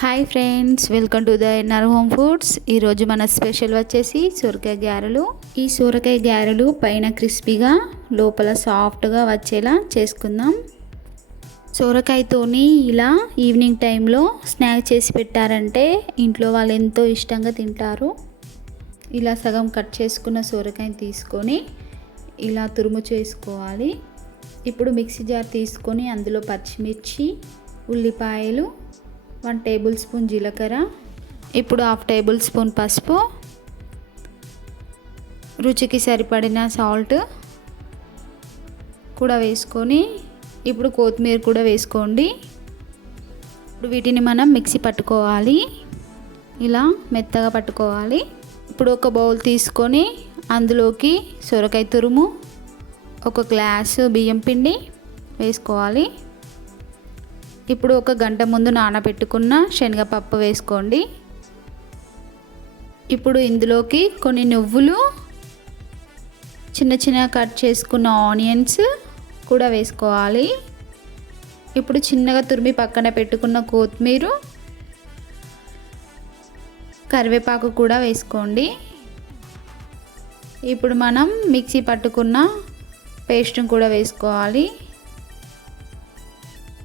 Hi friends, welcome to the NR home foods. ఈరోజు మన special వచ్చేసి సొరకాయ గారెలు. ఈ సొరకాయ గారెలు పైన క్రిస్పీగా లోపల సాఫ్ట్గా వచ్చేలా చేసుకుందాం. సొరకాయతోని ఇలా ఈవినింగ్ టైంలో స్నాక్ చేసి పెట్టారంటే ఇంట్లో వాళ్ళు ఎంతో ఇష్టంగా తింటారు. ఇలా సగం కట్ చేసుకున్న సొరకాయని తీసుకొని ఇలా తురుము చేసుకోవాలి. ఇప్పుడు మిక్సీ జార్ తీసుకొని అందులో పచ్చిమిర్చి, ఉల్లిపాయలు, 1 టేబుల్ స్పూన్ జీలకర్ర, ఇప్పుడు 1/2 టేబుల్ స్పూన్ పసుపు, రుచికి సరిపడిన సాల్ట్ కూడా వేసుకొని ఇప్పుడు కొత్తిమీర కూడా వేసుకోండి. ఇప్పుడు వీటిని మనం మిక్సీ పట్టుకోవాలి. ఇలా మెత్తగా పట్టుకోవాలి. ఇప్పుడు ఒక బౌల్ తీసుకొని అందులోకి సొరకాయ తురుము, 1 గ్లాసు బియ్యం పిండి వేసుకోవాలి. ఇప్పుడు 1 గంట ముందు నానబెట్టుకున్న శనగపప్పు వేసుకోండి. ఇప్పుడు ఇందులోకి కొన్ని నువ్వులు, చిన్న చిన్న కట్ చేసుకున్న ఆనియన్స్ కూడా వేసుకోవాలి. ఇప్పుడు చిన్నగా తురిమి పక్కన పెట్టుకున్న కొత్తిమీర, కరివేపాకు కూడా వేసుకోండి. ఇప్పుడు మనం మిక్సీ పట్టుకున్న పేస్ట్ని కూడా వేసుకోవాలి.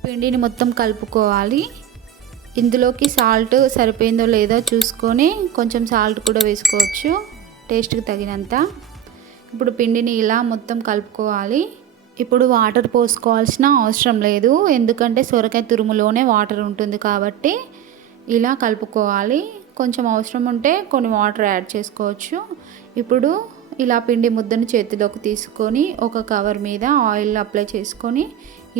పిండిని మొత్తం కలుపుకోవాలి. ఇందులోకి సాల్ట్ సరిపోయిందో లేదో చూసుకొని కొంచెం సాల్ట్ కూడా వేసుకోవచ్చు టేస్ట్కి తగినంత. ఇప్పుడు పిండిని ఇలా మొత్తం కలుపుకోవాలి. ఇప్పుడు వాటర్ పోసుకోవాల్సిన అవసరం లేదు, ఎందుకంటే సొరకాయ తురుములోనే వాటర్ ఉంటుంది కాబట్టి ఇలా కలుపుకోవాలి. కొంచెం అవసరం ఉంటే కొన్ని వాటర్ యాడ్ చేసుకోవచ్చు. ఇప్పుడు ఇలా పిండి ముద్దను చేతిలోకి తీసుకొని ఒక కవర్ మీద ఆయిల్ అప్లై చేసుకొని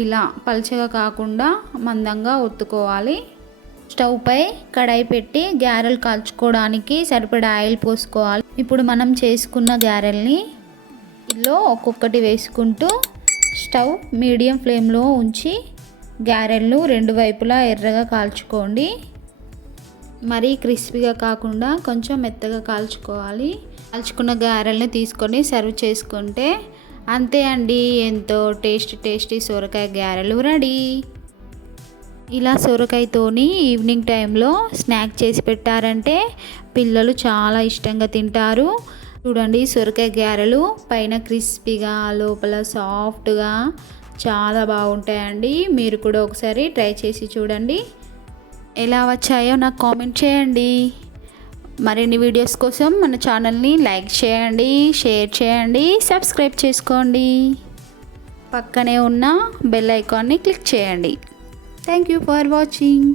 ఇలా పల్చగా కాకుండా మందంగా ఒత్తుకోవాలి. స్టవ్ పై కడాయి పెట్టి గారెలు కాల్చుకోవడానికి సరిపడా ఆయిల్ పోసుకోవాలి. ఇప్పుడు మనం చేసుకున్న గారెల్ని ఇలా ఒక్కొక్కటి వేసుకుంటూ స్టవ్ మీడియం ఫ్లేమ్లో ఉంచి గారెలు 2 వైపులా ఎర్రగా కాల్చుకోండి. మరీ క్రిస్పీగా కాకుండా కొంచెం మెత్తగా కాల్చుకోవాలి. కాల్చుకున్న గారెల్ని తీసుకొని సర్వ్ చేసుకుంటే అంతే అండి, ఎంతో టేస్టీ సొరకాయ గారెలు రెడీ. ఇలా సొరకాయతోని ఈవినింగ్ టైంలో స్నాక్ చేసి పెట్టారంటే పిల్లలు చాలా ఇష్టంగా తింటారు. చూడండి, సొరకాయ గారెలు పైన క్రిస్పీగా లోపల సాఫ్ట్గా చాలా బాగుంటాయండి. మీరు కూడా ఒకసారి ట్రై చేసి చూడండి. ఎలా వచ్చాయో నాకు కామెంట్ చేయండి. మరిన్ని వీడియోస్ కోసం మన ఛానల్ని లైక్ చేయండి, షేర్ చేయండి, సబ్స్క్రైబ్ చేసుకోండి. పక్కనే ఉన్న బెల్ ఐకాన్ని క్లిక్ చేయండి. Thank you for watching.